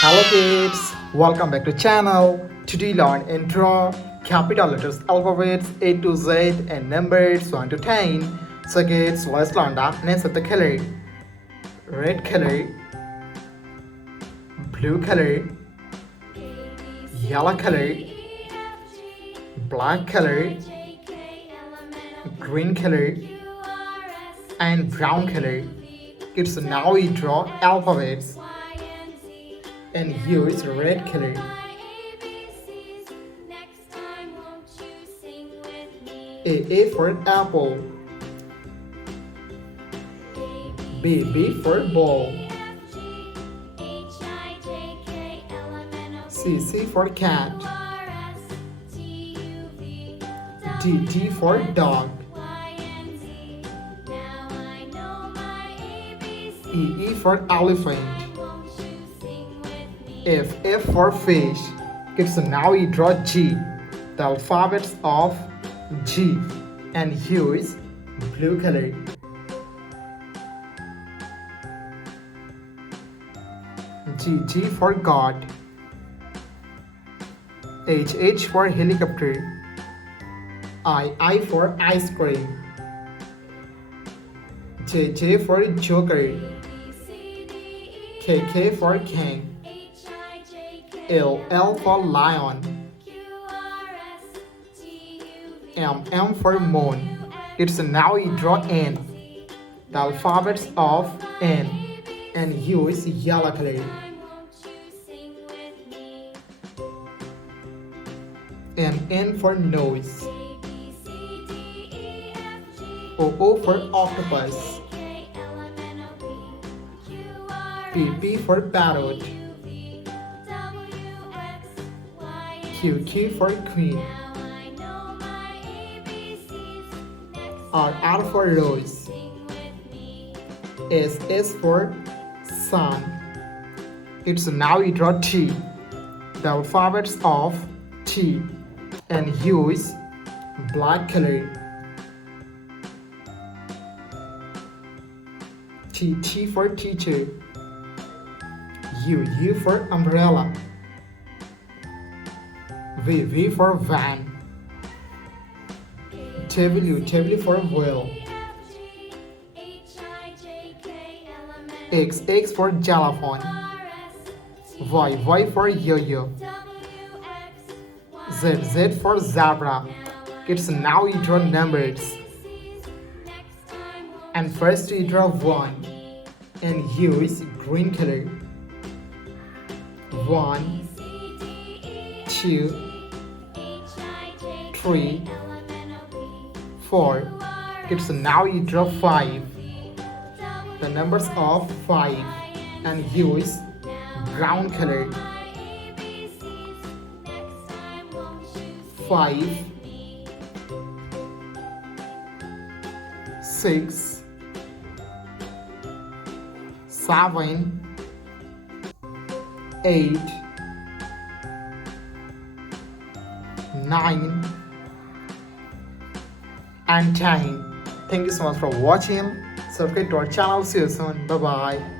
Hello kids, welcome back to channel. Today learn and draw capital letters, alphabets A to Z and numbers 1 to 10. So kids, let's learn the names of the color. Red color, blue color, yellow color, black color, green color and brown color. Kids, now we draw alphabets and use red color. A for apple, B for ball, C for cat, D for dog, E for elephant, F for fish. Okay, so now we draw G, the alphabets of G, and use blue color. G for God, H for helicopter, I for ice cream, J for joker, K for king, L for lion, M for moon. It's now we draw N, the alphabets of N, and use yellow color. And N for nose, O for octopus, P for parrot, Q for queen, R for rose, S for sun. It's now we draw T, the alphabets of T, and use black color. T for teacher, U for umbrella, V for van, W for whale, X for xylophone, Y for yo-yo, Z for zebra. Kids, now we draw numbers. And first we draw 1 and use green color. 1, 2, 3, 4. Kids, now you draw 5. The numbers of 5 and use brown color. 5, 6, 7, 8, 9 and 10. Thank you so much for watching. Subscribe to our channel. See you soon. Bye bye.